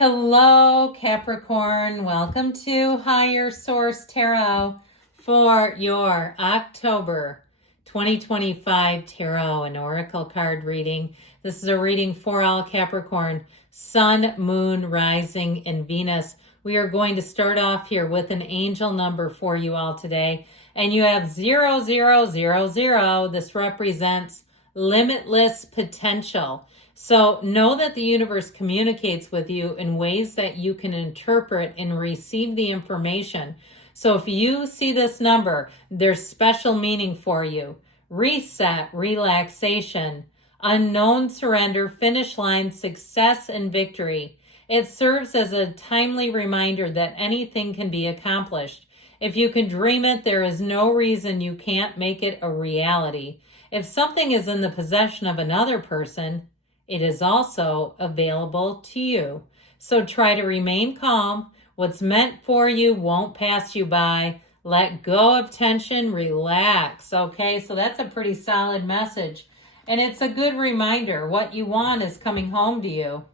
Hello, Capricorn. Welcome to Higher Source Tarot for your October 2025 Tarot and Oracle card reading. This is a reading for all Capricorn, Sun, Moon, Rising, and Venus. We are going to start off here with an angel number for you all today. And you have 0000. This represents limitless potential. So know that the universe communicates with you in ways that you can interpret and receive the information. So if you see this number, there's special meaning for you. Reset, relaxation, unknown surrender, finish line, success, and victory. It serves as a timely reminder that anything can be accomplished. If you can dream it, there is no reason you can't make it a reality. If something is in the possession of another person, it is also available to you. So try to remain calm. What's meant for you won't pass you by. Let go of tension, relax. Okay, so that's a pretty solid message. And it's a good reminder. What you want is coming home to you.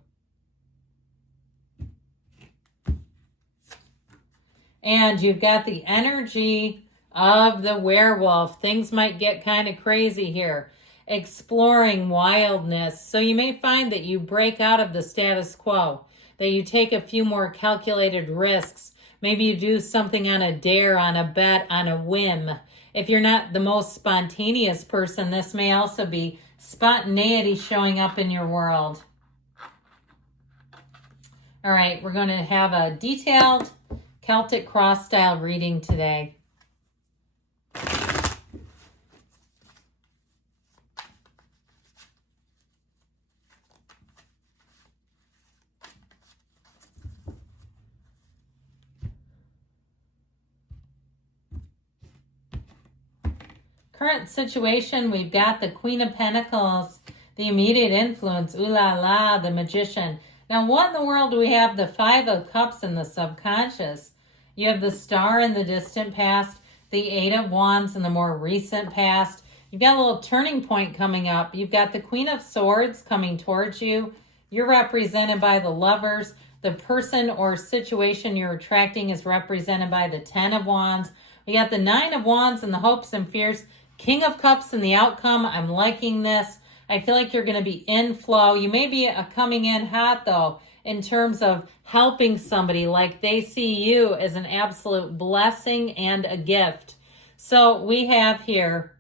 And you've got the energy of the werewolf. Things might get kind of crazy here. Exploring wildness. So you may find that you break out of the status quo, that you take a few more calculated risks. Maybe you do something on a dare, on a bet, on a whim. If you're not the most spontaneous person, this may also be spontaneity showing up in your world. All right, we're going to have a detailed Celtic cross style reading today. Current situation, we've got the Queen of Pentacles, the immediate influence, ooh la la, the Magician. Now, what in the world do we have? The Five of Cups in the subconscious. You have the Star in the distant past, the Eight of Wands in the more recent past. You've got a little turning point coming up. You've got the Queen of Swords coming towards you. You're represented by the Lovers. The person or situation you're attracting is represented by the Ten of Wands. We got the Nine of Wands and the hopes and fears. King of Cups and the outcome. I'm liking this. I feel like you're going to be in flow. You may be coming in hot, though, in terms of helping somebody, like they see you as an absolute blessing and a gift. So we have here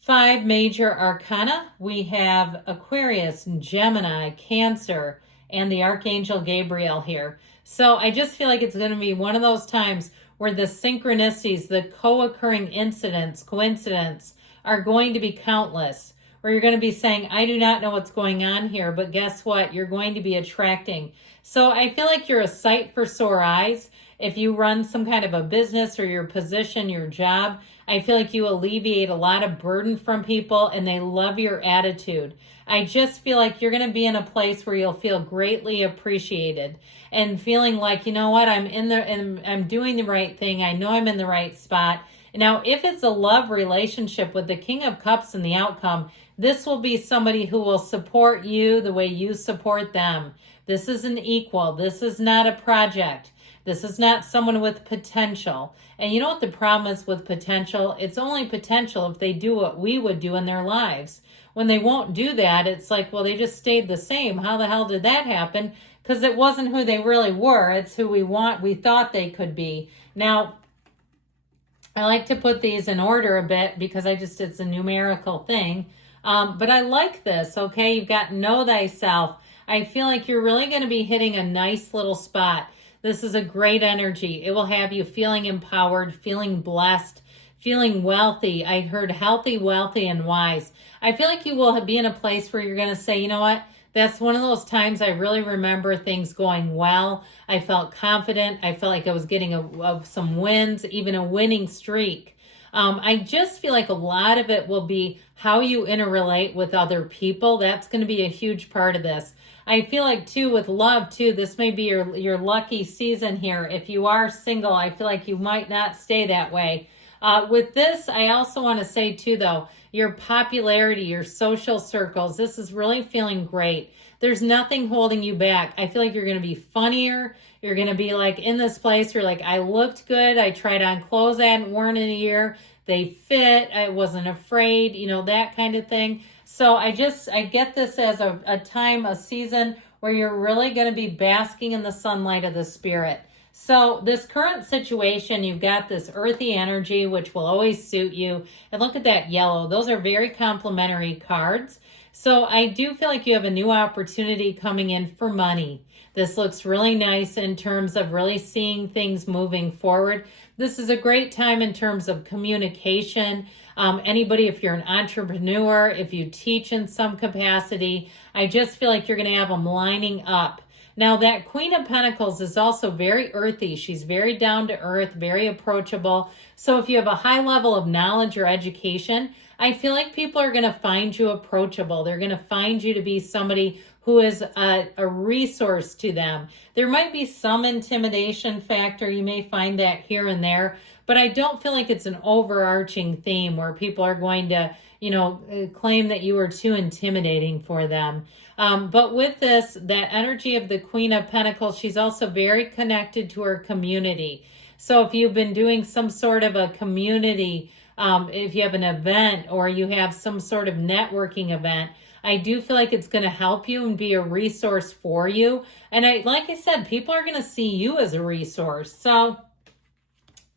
5 major arcana. We have Aquarius, Gemini, Cancer, and the Archangel Gabriel here. So I just feel like it's going to be one of those times where the synchronicities, the co-occurring incidents, coincidence, are going to be countless. Where you're going to be saying, I do not know what's going on here, but guess what? You're going to be attracting. So I feel like you're a sight for sore eyes. If you run some kind of a business or your position, your job, I feel like you alleviate a lot of burden from people and they love your attitude. I just feel like you're going to be in a place where you'll feel greatly appreciated and feeling like, you know what, I'm in there and I'm doing the right thing. I know I'm in the right spot. Now, if it's a love relationship with the King of Cups and the outcome, this will be somebody who will support you the way you support them. This is an equal. This is not a project. This is not someone with potential. And you know what the problem is with potential? It's only potential if they do what we would do in their lives. When they won't do that, it's like, well, they just stayed the same. How the hell did that happen? Because it wasn't who they really were. It's who we thought they could be. Now, I like to put these in order a bit because it's a numerical thing. But I like this, okay? You've got Know Thyself. I feel like you're really going to be hitting a nice little spot. This is a great energy. It will have you feeling empowered, feeling blessed, feeling wealthy. I heard healthy, wealthy, and wise. I feel like you will be in a place where you're going to say, you know what? That's one of those times I really remember things going well. I felt confident. I felt like I was getting some wins, even a winning streak. I just feel like a lot of it will be how you interrelate with other people. That's going to be a huge part of this. I feel like, too, with love, too, this may be your lucky season here. If you are single, I feel like you might not stay that way. With this, I also want to say, too, though, your popularity, your social circles, this is really feeling great. There's nothing holding you back. I feel like you're going to be funnier. You're going to be like in this place. You're like, I looked good. I tried on clothes I hadn't worn in a year. They fit. I wasn't afraid, you know, that kind of thing. So I get this as a time, a season where you're really going to be basking in the sunlight of the spirit. So this current situation, you've got this earthy energy, which will always suit you. And look at that yellow. Those are very complementary cards. So I do feel like you have a new opportunity coming in for money. This looks really nice in terms of really seeing things moving forward. This is a great time in terms of communication. Anybody, if you're an entrepreneur, if you teach in some capacity, I just feel like you're going to have them lining up. Now, that Queen of Pentacles is also very earthy. She's very down to earth, very approachable. So if you have a high level of knowledge or education, I feel like people are going to find you approachable. They're going to find you to be somebody who is a resource to them. There might be some intimidation factor. You may find that here and there, but I don't feel like it's an overarching theme where people are going to, you know, claim that you are too intimidating for them. But with this, that energy of the Queen of Pentacles, she's also very connected to her community. So if you've been doing some sort of a community, if you have an event or you have some sort of networking event, I do feel like it's going to help you and be a resource for you. And like I said, people are going to see you as a resource. So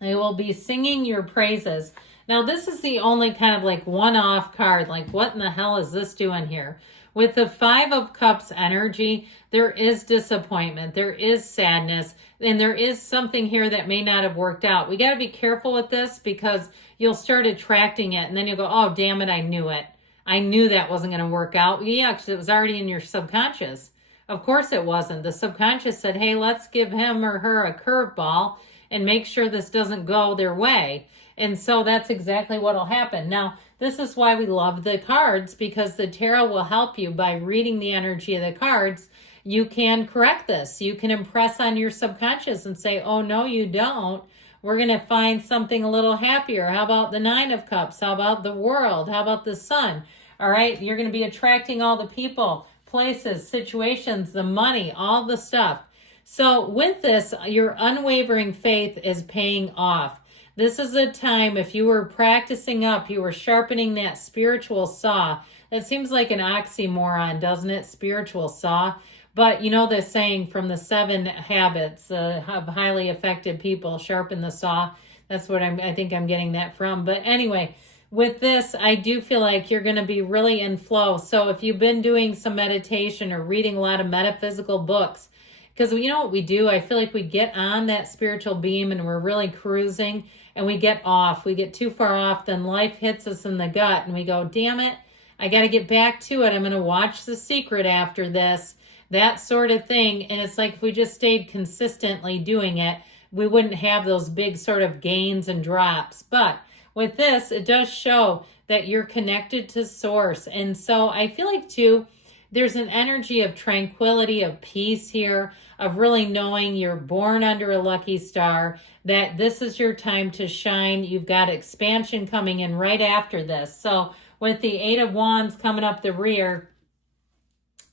they will be singing your praises. Now, this is the only kind of like one-off card. Like, what in the hell is this doing here? With the Five of Cups energy, there is disappointment. There is sadness. And there is something here that may not have worked out. We got to be careful with this because you'll start attracting it. And then you'll go, oh, damn it, I knew it. I knew that wasn't going to work out. Yeah, because it was already in your subconscious. Of course it wasn't. The subconscious said, hey, let's give him or her a curveball and make sure this doesn't go their way. And so that's exactly what will happen. Now, this is why we love the cards, because the tarot will help you by reading the energy of the cards. You can correct this. You can impress on your subconscious and say, oh, no, you don't. We're going to find something a little happier. How about the Nine of Cups? How about the World? How about the Sun? All right, you're going to be attracting all the people, places, situations, the money, all the stuff. So with this, your unwavering faith is paying off. This is a time, if you were practicing up, you were sharpening that spiritual saw. That seems like an oxymoron, doesn't it? Spiritual saw. But you know the saying from the 7 habits of highly effective people, sharpen the saw. That's what I think I'm getting that from. But anyway, with this, I do feel like you're going to be really in flow. So if you've been doing some meditation or reading a lot of metaphysical books, because you know what we do? I feel like we get on that spiritual beam and we're really cruising and we get off. We get too far off, then life hits us in the gut and we go, damn it, I got to get back to it. I'm going to watch The Secret after this, that sort of thing. And it's like if we just stayed consistently doing it, we wouldn't have those big sort of gains and drops. But with this, it does show that you're connected to source. And so I feel like too, there's an energy of tranquility, of peace here, of really knowing you're born under a lucky star, that this is your time to shine. You've got expansion coming in right after this. So with the 8 of Wands coming up the rear,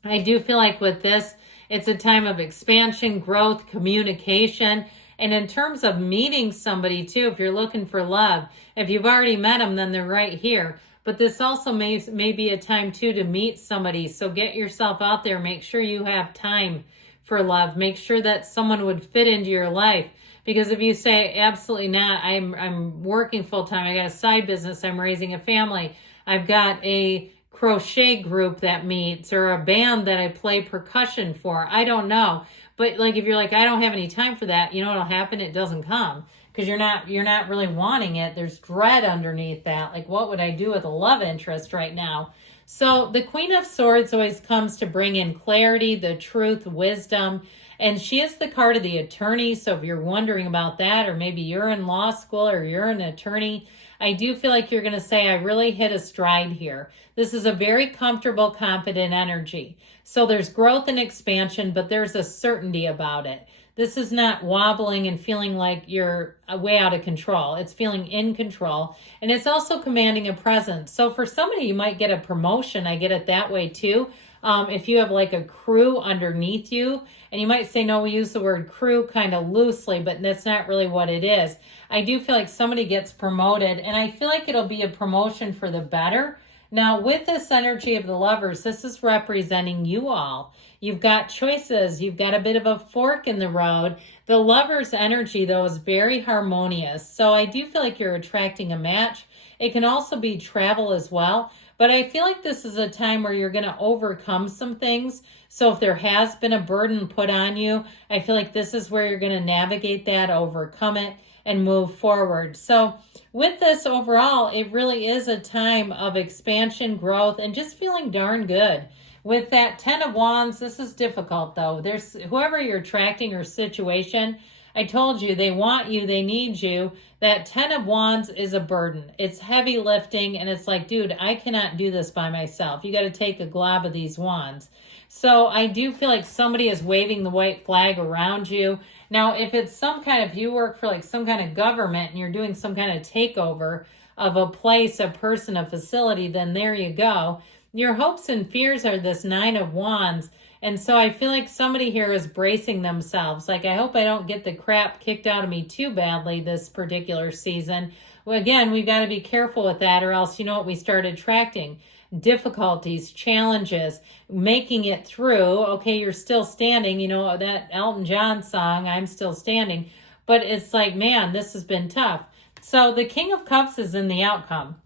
I do feel like with this, it's a time of expansion, growth, communication. And in terms of meeting somebody too, if you're looking for love, if you've already met them, then they're right here. But this also may be a time too to meet somebody. So get yourself out there. Make sure you have time for love. Make sure that someone would fit into your life. Because if you say, absolutely not, I'm working full time. I got a side business. I'm raising a family. I've got a crochet group that meets or a band that I play percussion for. I don't know. But like if you're like, I don't have any time for that, you know what'll happen? It doesn't come. Because you're not really wanting it. There's dread underneath that. Like, what would I do with a love interest right now? So the Queen of Swords always comes to bring in clarity, the truth, wisdom. And she is the card of the attorney. So if you're wondering about that, or maybe you're in law school or you're an attorney, I do feel like you're going to say, I really hit a stride here. This is a very comfortable, confident energy. So there's growth and expansion, but there's a certainty about it. This is not wobbling and feeling like you're way out of control. It's feeling in control. And it's also commanding a presence. So for somebody, you might get a promotion. I get it that way too. If you have like a crew underneath you, and you might say, no, we use the word crew kind of loosely, but that's not really what it is. I do feel like somebody gets promoted, and I feel like it'll be a promotion for the better. Now, with this energy of the Lovers, this is representing you all. You've got choices. You've got a bit of a fork in the road. The Lovers energy, though, is very harmonious. So I do feel like you're attracting a match. It can also be travel as well. But I feel like this is a time where you're going to overcome some things. So if there has been a burden put on you, I feel like this is where you're going to navigate that, overcome it, and move forward. So with this overall, it really is a time of expansion, growth, and just feeling darn good. With that 10 of Wands, this is difficult though. There's whoever you're attracting or situation, I told you, they want you, they need you. That 10 of Wands is a burden. It's heavy lifting, and it's like, dude, I cannot do this by myself. You got to take a glob of these wands. So I do feel like somebody is waving the white flag around you. Now, if it's some kind of, you work for like some kind of government and you're doing some kind of takeover of a place, a person, a facility, then there you go. Your hopes and fears are this 9 of Wands. And so I feel like somebody here is bracing themselves. Like, I hope I don't get the crap kicked out of me too badly this particular season. Well, again, we've got to be careful with that, or else, you know what, we start attracting difficulties, challenges, making it through. Okay, you're still standing. You know, that Elton John song, I'm Still Standing. But it's like, man, this has been tough. So the King of Cups is in the outcome.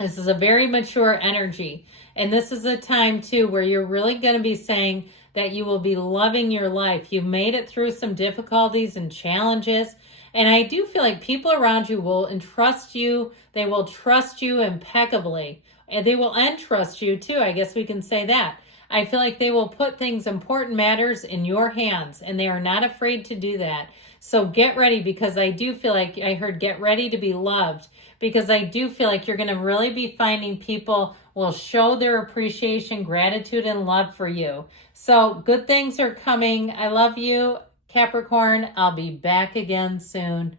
This is a very mature energy. And this is a time, too, where you're really going to be saying that you will be loving your life. You've made it through some difficulties and challenges. And I do feel like people around you will entrust you. They will trust you impeccably. And they will entrust you, too. I guess we can say that. I feel like they will put things, important matters, in your hands. And they are not afraid to do that. So get ready, because I do feel like I heard get ready to be loved. Because I do feel like you're going to really be finding people will show their appreciation, gratitude, and love for you. So good things are coming. I love you, Capricorn. I'll be back again soon.